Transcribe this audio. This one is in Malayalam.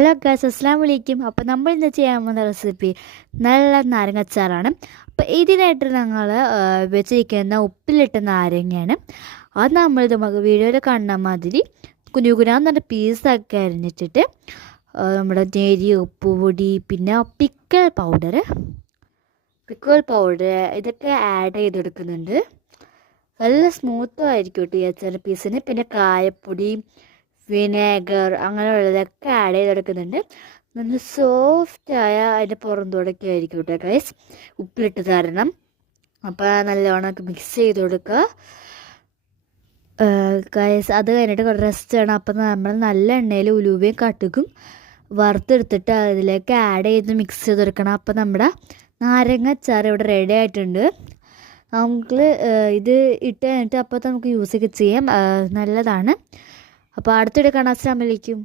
ഹലോ ഗൈസ്, അസ്സലാമു അലൈക്കും. അപ്പോൾ നമ്മൾ ഇന്ന് ചെയ്യാൻ പോകുന്ന റെസിപ്പി നല്ല നാരങ്ങച്ചാറാണ്. അപ്പോൾ ഇതിനായിട്ട് ഞങ്ങൾ വെച്ചിരിക്കുന്ന ഉപ്പിലിട്ട നാരങ്ങയാണ്. അത് നമ്മളിത് വീഡിയോയിൽ കാണുന്ന മാതിരി കുഞ്ഞു കുഞ്ഞാന്ന് പീസാക്കി അരിഞ്ഞിട്ടിട്ട് നമ്മുടെ നേരി ഉപ്പുപൊടി പിന്നെ പിക്കൽ പൗഡർ ഇതൊക്കെ ആഡ് ചെയ്തെടുക്കുന്നുണ്ട്. നല്ല സ്മൂത്തും ആയിരിക്കും കേട്ടോ ഈ അച്ചാറിൻ്റെ പീസിന്. പിന്നെ കായപ്പൊടി, വിനേഗർ അങ്ങനെയുള്ളതൊക്കെ ആഡ് ചെയ്തെടുക്കുന്നുണ്ട്. നല്ല സോഫ്റ്റായ അതിൻ്റെ പുറന്തോടൊക്കെ ആയിരിക്കും കേട്ടോ ഗൈസ്, ഉപ്പിലിട്ട് തരണം. അപ്പോൾ നല്ലോണം മിക്സ് ചെയ്ത് കൊടുക്കുക ഗൈസ്. അത് കഴിഞ്ഞിട്ട് കുറച്ച് റെസ്റ്റ് ചെയ്യണം. അപ്പം നമ്മൾ നല്ല എണ്ണയിൽ ഉലുവയും കടുകും വറുത്തെടുത്തിട്ട് അതിലേക്ക് ആഡ് ചെയ്ത് മിക്സ് ചെയ്തെടുക്കണം. അപ്പം നമ്മുടെ നാരങ്ങ അച്ചാർ ഇവിടെ റെഡി ആയിട്ടുണ്ട്. നമുക്ക് ഇത് ഇട്ട് കഴിഞ്ഞിട്ട് അപ്പോൾ നമുക്ക് യൂസ് ഒക്കെ ചെയ്യാം, നല്ലതാണ്. അപ്പോൾ അടുത്തിടെ കാണാം. അസ്സലാമു അലൈക്കും.